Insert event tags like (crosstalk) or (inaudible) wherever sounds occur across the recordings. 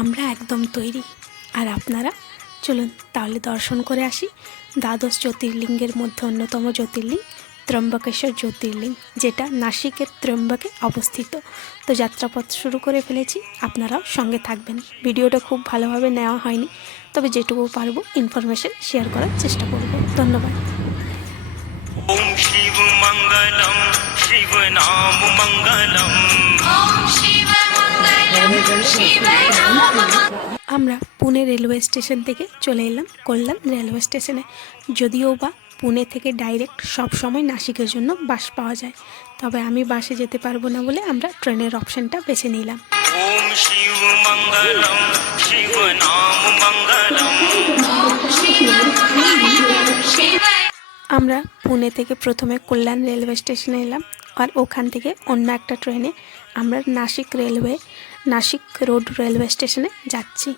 আমরা একদম তৈরি। আর আপনারা? চলুন তাহলে দর্শন করে আসি। দ্বাদশ জ্যোতির্লিঙ্গের মধ্যে অন্যতম জ্যোতির্লিঙ্গ ত্রম্বকেশ্বর জ্যোতির্লিঙ্গ যেটা নাসিকের ত্রম্বকে অবস্থিত। তো যাত্রাপথ শুরু করে ফেলেছি আপনারাও সঙ্গে থাকবেন। ভিডিওটা খুব ভালোভাবে নেওয়া হয়নি তবে যেটুকু পারব ইনফরমেশন শেয়ার করার চেষ্টা করব। ধন্যবাদ। শিব মঙ্গলম শিব নাম মঙ্গলম। আমরা পুনে রেলওয়ে স্টেশন থেকে চলে এলাম কল্যাণ রেলওয়ে স্টেশনে। যদিও বা পুনে থেকে ডাইরেক্ট সব সময় নাসিকের জন্য বাস পাওয়া যায় তবে আমি বাসে যেতে পারব না বলে আমরা ট্রেনের অপশনটা বেছে নিলাম। আমরা পুনে থেকে প্রথমে কল্যাণ রেলওয়ে স্টেশনে এলাম আর ওখান থেকে অন্য একটা ট্রেনে আমরা Nashik railway Nashik road railway স্টেশনে যাচ্ছি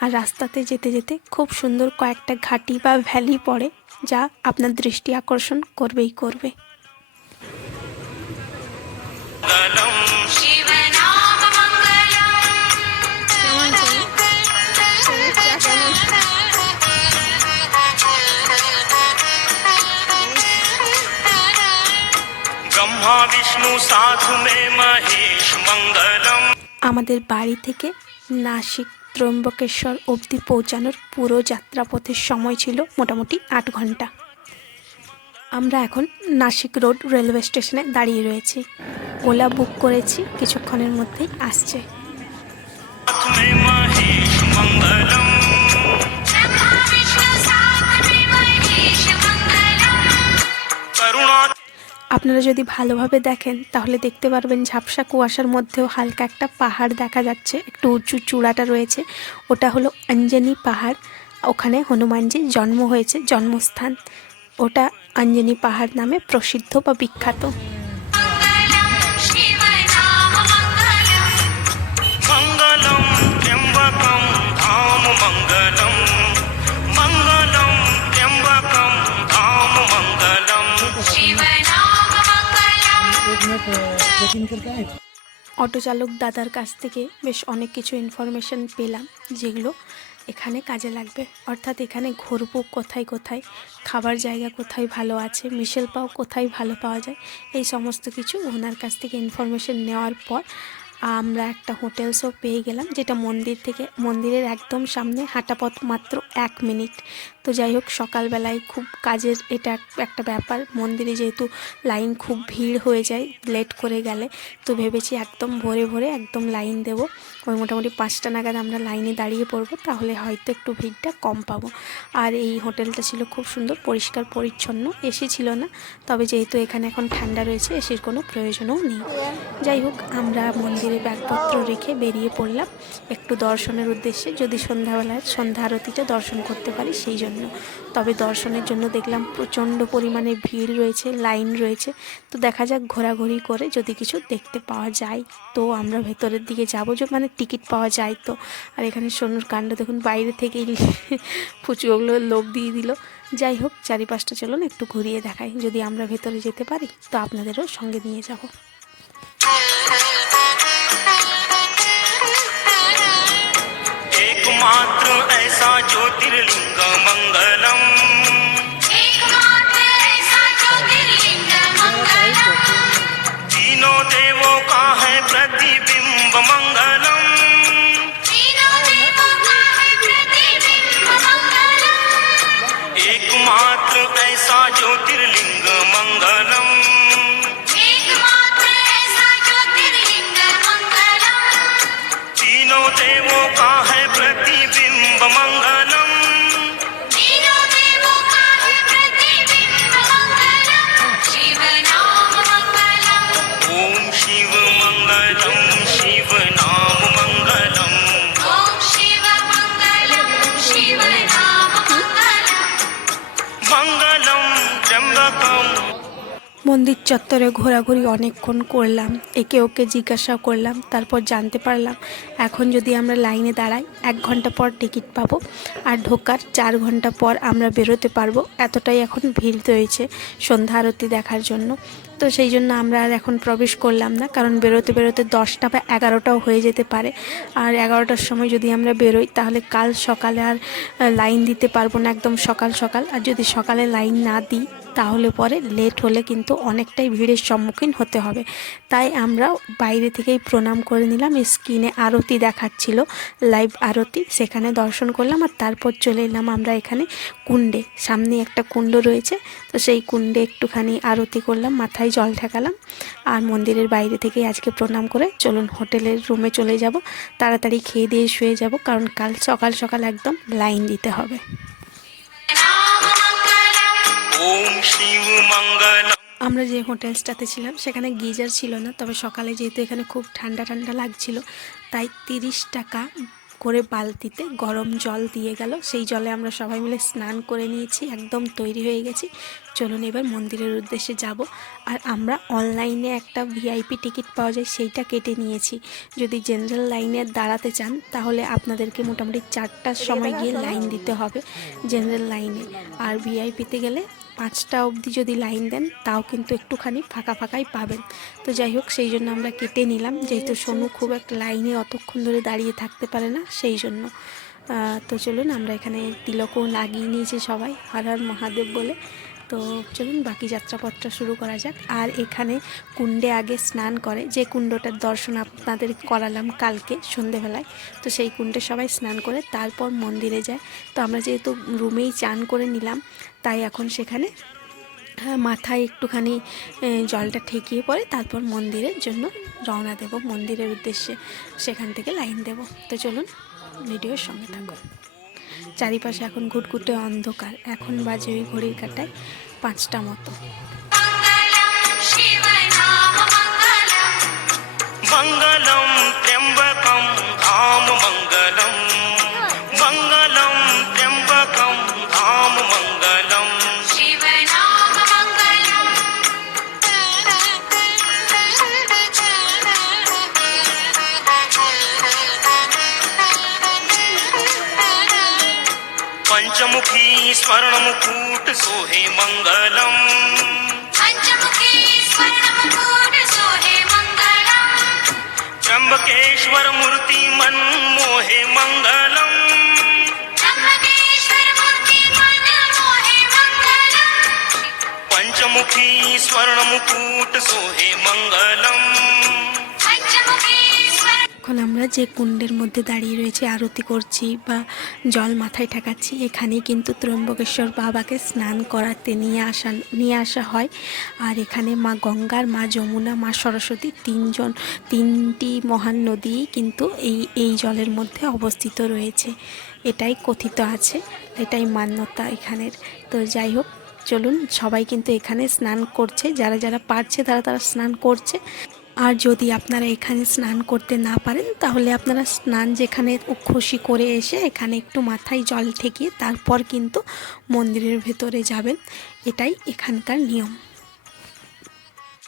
আর রাস্তাতে যেতে যেতে খুব সুন্দর কয়েকটা ঘাটি বা ভ্যালি পড়ে যা আপনার দৃষ্টি আকর্ষণ করবেই করবে मङ्गलम् ब्रह्मा विष्णु साथ में महेश मङ्गलम् আমাদের বাড়ি থেকে নাসিক ত্রম্বকেশ্বর অবধি পৌঁছানোর পুরো যাত্রাপথের সময় ছিল মোটামুটি আট ঘণ্টা। আমরা এখন নাসিক রোড রেলওয়ে স্টেশনে দাঁড়িয়ে রয়েছি। ওলা বুক করেছি কিছুক্ষণের মধ্যেই আসছে। আপনারা যদি ভালোভাবে দেখেন, তাহলে দেখতে পারবেন ঝাপসা কুয়াশার মধ্যেও হালকা একটা পাহাড় দেখা যাচ্ছে, একটু উঁচু চূড়াটা রয়েছে। ওটা হলো অঞ্জনি পাহাড়, ওখানে হনুমানজির জন্ম হয়েছে, জন্মস্থান। ওটা অঞ্জনি পাহাড় নামে প্রসিদ্ধ বা বিখ্যাত। অটো চালক দাদার কাছ থেকে বেশ অনেক কিছু ইনফরমেশন পেলাম, যেগুলো এখানে কাজে লাগবে। অর্থাৎ এখানে ঘুরবো কোথায় কোথায়, খাবার জায়গা কোথায় ভালো আছে, মিশেল পাও কোথায় ভালো পাওয়া যায়, এই সমস্ত কিছু ওনার কাছ থেকে ইনফরমেশন নেওয়ার পর আমরা একটা হোটেল হোটেলসও পেয়ে গেলাম, যেটা মন্দির থেকে, মন্দিরের একদম সামনে হাঁটা পথ মাত্র এক মিনিট। তো যাই হোক, সকালবেলায় খুব কাজের এটা একটা ব্যাপার। মন্দিরে যেহেতু লাইন খুব ভিড় হয়ে যায়, লেট করে গেলে, তো ভেবেছি একদম ভোরে ভোরে একদম লাইন দেব। ওই মোটামুটি পাঁচটা নাগাদ আমরা লাইনে দাঁড়িয়ে পড়ব, তাহলে হয়তো একটু ভিড়টা কম পাবো। আর এই হোটেলটা ছিল খুব সুন্দর, পরিষ্কার, পরিচ্ছন্ন, এসি ছিল না। তবে যেহেতু এখানে এখন ঠান্ডা রয়েছে, এসির কোনো প্রয়োজনও নেই। যাই হোক, আমরা মন্দিরে ব্যাগপত্র রেখে বেরিয়ে পড়লাম একটু দর্শনের উদ্দেশ্যে। যদি সন্ধ্যাবেলায়, সন্ধ্যা আরতিটা দর্শন করতে পারি, সেই জন্য। তবে দর্শনের জন্য দেখলাম প্রচণ্ড পরিমাণে ভিড় রয়েছে, লাইন রয়েছে। তো দেখা যাক ঘোরাঘুরি করে যদি কিছু দেখতে পাওয়া যায় তো আমরা ভেতরের দিকে যাব যে মানে টিকিট পাওয়া যায় তো। আর এখানে সোনুর কাণ্ড দেখুন, বাইরে থেকেই (laughs) ফুচুগুলো লোক দিয়ে দিল। যাই হোক, চারিপাশটা চলুন একটু ঘুরিয়ে দেখাই। যদি আমরা ভেতরে যেতে পারি, তো আপনাদেরও সঙ্গে নিয়ে যাব। एकमात्र ऐसा ज्योतिर्लिंग मंगलम। तीनों देवों का है प्रतिबिंब मङ्गलम् মন্দির চত্বরে ঘোরাঘুরি অনেকক্ষণ করলাম, একে ওকে জিজ্ঞাসা করলাম, তারপর জানতে পারলাম, এখন যদি আমরা লাইনে দাঁড়াই, এক ঘণ্টা পর টিকিট পাবো আর ঢোকার চার ঘণ্টা পর আমরা বেরোতে পারব, এতটাই এখন ভিড় রয়েছে সন্ধ্যা আরতি দেখার জন্য। তো সেই জন্য আমরা আর এখন প্রবেশ করলাম না, কারণ বেরোতে বেরোতে দশটা বা এগারোটাও হয়ে যেতে পারে। আর এগারোটার সময় যদি আমরা বেরোই, তাহলে কাল সকালে আর লাইন দিতে পারব না, একদম সকাল সকাল। আর যদি সকালে লাইন না দিই তাহলে পরে লেট হলে কিন্তু অনেকটাই ভিড়ের সম্মুখীন হতে হবে। তাই আমরা বাইরে থেকেই প্রণাম করে নিলাম স্ক্রিনে আরতি দেখাচ্ছিল লাইভ আরতি। সেখানে দর্শন করলাম আর তারপর চলে এলাম আমরা এখানে কুণ্ডে। সামনে একটা কুণ্ড রয়েছে, তো সেই কুণ্ডে একটুখানি আরতি করলাম, মাথায় জল ঠেকালাম আর মন্দিরের বাইরে থেকেই আজকে প্রণাম করে চলুন হোটেলের রুমে চলে যাব। তাড়াতাড়ি খেয়ে দিয়ে শুয়ে যাব, কারণ কাল সকাল সকাল একদম লাইন দিতে হবে। আমরা যে হোটেলসটাতে ছিলাম, সেখানে গিজার ছিল না, তবে সকালে যেহেতু এখানে খুব ঠান্ডা ঠান্ডা লাগছিল, তাই তিরিশ টাকা করে বালতিতে গরম জল দিয়ে গেল। সেই জলে আমরা সবাই মিলে স্নান করে নিয়েছি, একদম তৈরি হয়ে গেছি। চলুন এবার মন্দিরের উদ্দেশ্যে যাব। আর আমরা অনলাইনে একটা ভিআইপি টিকিট পাওয়া যায়, সেইটা কেটে নিয়েছি। যদি জেনারেল লাইনে দাঁড়াতে চান, তাহলে আপনাদেরকে মোটামুটি চারটার সময় গিয়ে লাইন দিতে হবে জেনারেল লাইনে। আর ভিআইপিতে গেলে পাঁচটা অবধি যদি লাইন দেন, তাও কিন্তু একটুখানি ফাঁকা ফাঁকাই পাবেন। তো যাই হোক, সেই জন্য আমরা কেটে নিলাম। যেহেতু সোনু খুব একটা লাইনে অতক্ষণ ধরে দাঁড়িয়ে থাকতে পারে না, সেই জন্য। তো চলুন, আমরা এখানে তিলকও লাগিয়ে নিয়েছি সবাই, হর হর মহাদেব বলে। তো চলুন বাকি যাত্রাপত্র শুরু করা যাক। আর এখানে কুণ্ডে আগে স্নান করে। যে কুণ্ডটার দর্শন আপনাদের করালাম কালকে সন্ধেবেলায়। তো সেই কুণ্ডে সবাই স্নান করে তারপর মন্দিরে যায়। তো আমরা যেহেতু রুমেই চান করে নিলাম তাই এখন সেখানে হ্যাঁ, মাথায় একটুখানি জলটা ঠেকিয়ে পরে তারপর মন্দিরের জন্য রওনা দেব। মন্দিরের উদ্দেশ্যে সেখান থেকে লাইন দেব। তো চলুন ভিডিওর সঙ্গে থাকুন। চারিপাশে এখন ঘুটঘুটে অন্ধকার। এখন বাজে ওই ঘড়ির কাটায় পাঁচটা মতো। মঙ্গলম पंचमुखी स्वर्ण मुकुट सोहे मंगलम त्र्यंबकेश्वर मूर्ति मन मोहे मंगलम पंचमुखी स्वर्ण मुकुट सोहे मंगलम এখন আমরা যে কুণ্ডের মধ্যে দাঁড়িয়ে রয়েছে, আরতি করছি বা জল মাথায় ঠেকাচ্ছি, এখানেই কিন্তু ত্রম্বকেশ্বর বাবাকে স্নান করাতে নিয়ে আসা নিয়ে আসা হয়। আর এখানে মা গঙ্গার, মা যমুনা, মা সরস্বতী তিনজন, তিনটি মহান নদী কিন্তু এই এই জলের মধ্যে অবস্থিত রয়েছে। এটাই কথিত আছে, এটাই মান্যতা এখানের। তো যাই হোক, চলুন সবাই কিন্তু এখানে স্নান করছে, যারা যারা পারছে তারা তারা স্নান করছে। আর যদি আপনারা এখানে স্নান করতে না পারেন, তাহলে আপনারা স্নান যেখানে খুশি করে এসে এখানে একটু মাথায় জল ঠেকিয়ে তারপর কিন্তু মন্দিরের ভেতরে যাবেন। এটাই এখানকার নিয়ম।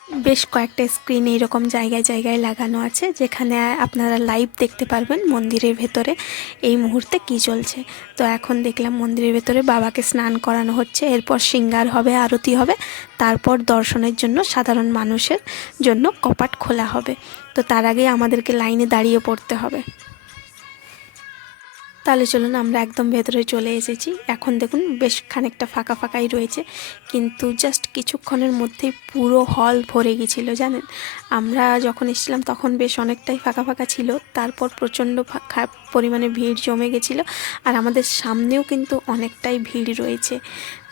বেশ কয়েকটা স্ক্রিন এইরকম জায়গায় জায়গায় লাগানো আছে, যেখানে আপনারা লাইভ দেখতে পারবেন মন্দিরের ভেতরে এই মুহূর্তে কি চলছে। তো এখন দেখলাম মন্দিরের ভেতরে বাবাকে স্নান করানো হচ্ছে, এরপর সিঙ্গার হবে, আরতি হবে, তারপর দর্শনের জন্য সাধারণ মানুষের জন্য কপাট খোলা হবে। তো তার আগে আমাদেরকে লাইনে দাঁড়িয়ে পড়তে হবে। তাহলে চলুন আমরা একদম ভেতরে চলে এসেছি। এখন দেখুন বেশ খানিকটা ফাঁকা ফাঁকাই রয়েছে কিন্তু জাস্ট কিছুক্ষণের মধ্যেই পুরো হল ভরে গেছিল জানেন? আমরা যখন এসেছিলাম তখন বেশ অনেকটাই ফাঁকা ফাঁকা ছিল তারপর প্রচণ্ড পরিমাণে ভিড় জমে গেছিল আর আমাদের সামনেও কিন্তু অনেকটাই ভিড় রয়েছে।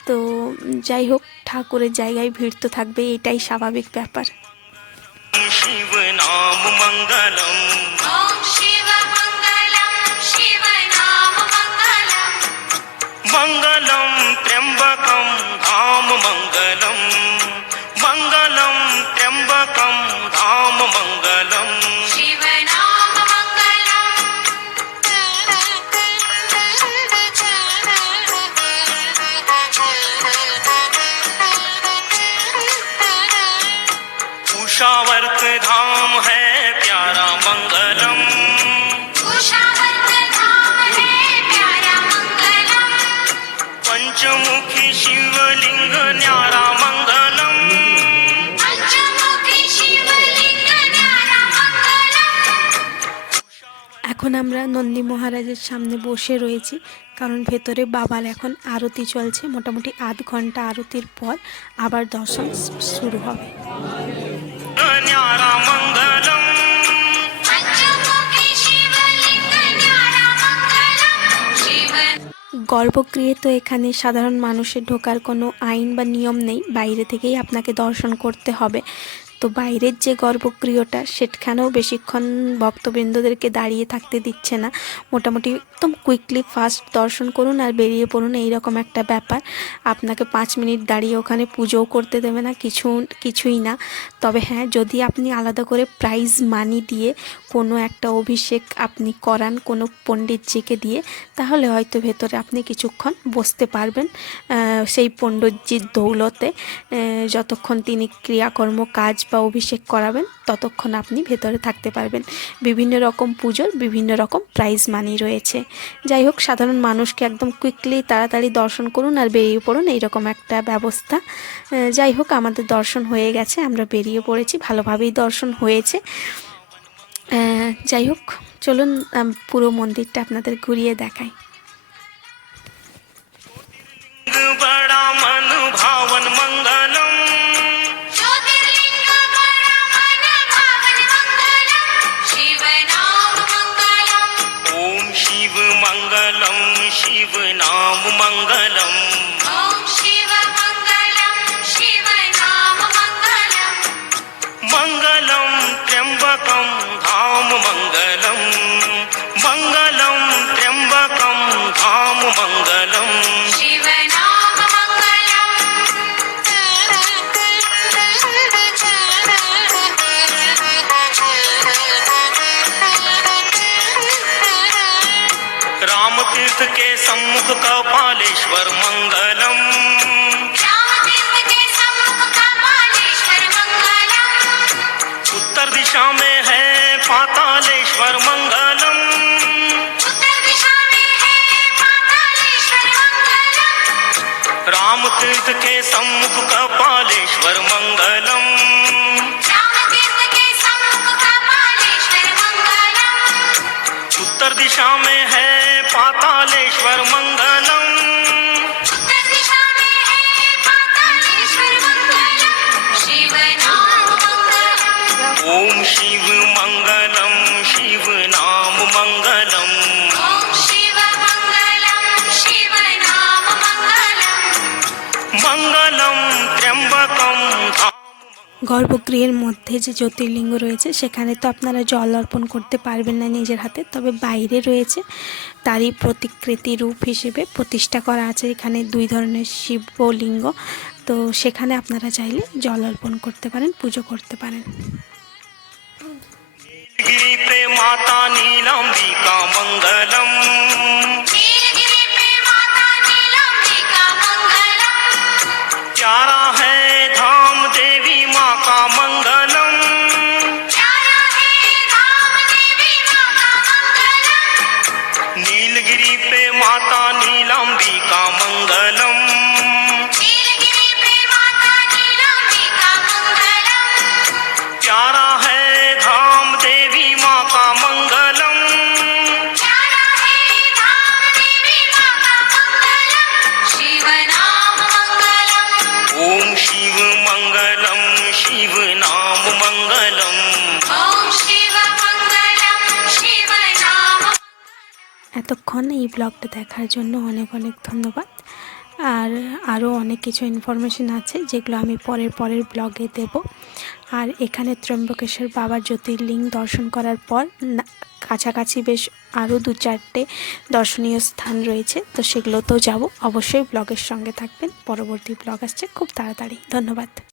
তো যাই হোক ঠাকুরের জায়গায় ভিড় তো থাকবে এটাই স্বাভাবিক ব্যাপার। শিব নাম মঙ্গলম। আলম এখন আমরা নন্দী মহারাজের সামনে বসে রয়েছি কারণ ভেতরে বাবার এখন আরতি চলছে। মোটামুটি আধ ঘণ্টা আরতির পর আবার দর্শন শুরু হবে। গর্ভগৃহে তো এখানে সাধারণ মানুষের ঢোকার কোনো আইন বা নিয়ম নেই বাইরে থেকেই আপনাকে দর্শন করতে হবে। তো বাইরের যে গর্ভগৃহটা সেখানেও বেশিক্ষণ ভক্তবৃন্দদেরকে দাঁড়িয়ে থাকতে দিচ্ছে না। মোটামুটি একদম কুইকলি ফাস্ট দর্শন করুন আর বেরিয়ে পড়ুন, এইরকম একটা ব্যাপার। আপনাকে পাঁচ মিনিট দাঁড়িয়ে ওখানে পুজোও করতে দেবে না, কিছু, কিছুই না। তবে হ্যাঁ যদি আপনি আলাদা করে প্রাইজ মানি দিয়ে কোনো একটা অভিষেক আপনি করান, কোনো পণ্ডিতজিকে দিয়ে, তাহলে হয়তো ভেতরে আপনি কিছুক্ষণ বসতে পারবেন সেই পণ্ডিতজির দৌলতে যতক্ষণ তিনি ক্রিয়াকর্ম কাজ বা অভিষেক করাবেন, ততক্ষণ আপনি ভেতরে থাকতে পারবেন। বিভিন্ন রকম পুজোর বিভিন্ন রকম প্রাইজ মানি রয়েছে। যাই হোক, সাধারণ মানুষকে একদম কুইকলি তাড়াতাড়ি দর্শন করুন আর বেরিয়ে পড়ুন, এইরকম একটা ব্যবস্থা। যাই হোক, আমাদের দর্শন হয়ে গেছে, আমরা বেরিয়ে পড়েছি, ভালোভাবেই দর্শন হয়েছে। যাই হোক, চলুন পুরো মন্দিরটা আপনাদের ঘুরিয়ে দেখাই। मंगलम त्र्यंबकम धाम मंगलम मंगलम त्र्यंबकम धाम मंगलम शिव नाम मङ्गलम् राम तीर्थ के सम्मुख कपालेश्वर मंगलम कालेश्वर मंगलम। राम तीर्थ के सम्मुख कपालेश्वर मंगलम। उत्तर दिशा में है पातालेश्वर मंगलम। গর্ভগৃহের মধ্যে যে জ্যোতির্লিঙ্গ রয়েছে, সেখানে তো আপনারা জল অর্পণ করতে পারবেন না নিজের হাতে। তবে বাইরে রয়েছে তারই প্রতিকৃতি রূপ হিসেবে প্রতিষ্ঠা করা আছে এখানে দুই ধরনের শিবলিঙ্গ। তো সেখানে আপনারা চাইলে জল অর্পণ করতে পারেন, পুজো করতে পারেন। মাতা নীলাম্বিকা মঙ্গলম। गिरी पे माता नीलांबिका का मंगलम। এতক্ষণ এই ব্লগটা দেখার জন্য অনেক অনেক ধন্যবাদ। আর আরও অনেক কিছু ইনফরমেশন আছে যেগুলো আমি পরের পরের ব্লগে দেব। আর এখানে ত্রম্বকেশ্বর বাবার জ্যোতির্লিঙ্গ দর্শন করার পর কাছাকাছি বেশ আরও দু চারটে দর্শনীয় স্থান রয়েছে, তো সেগুলোতেও যাব। অবশ্যই ব্লগের সঙ্গে থাকবেন। পরবর্তী ব্লগ আসছে, খুব তাড়াতাড়ি। ধন্যবাদ।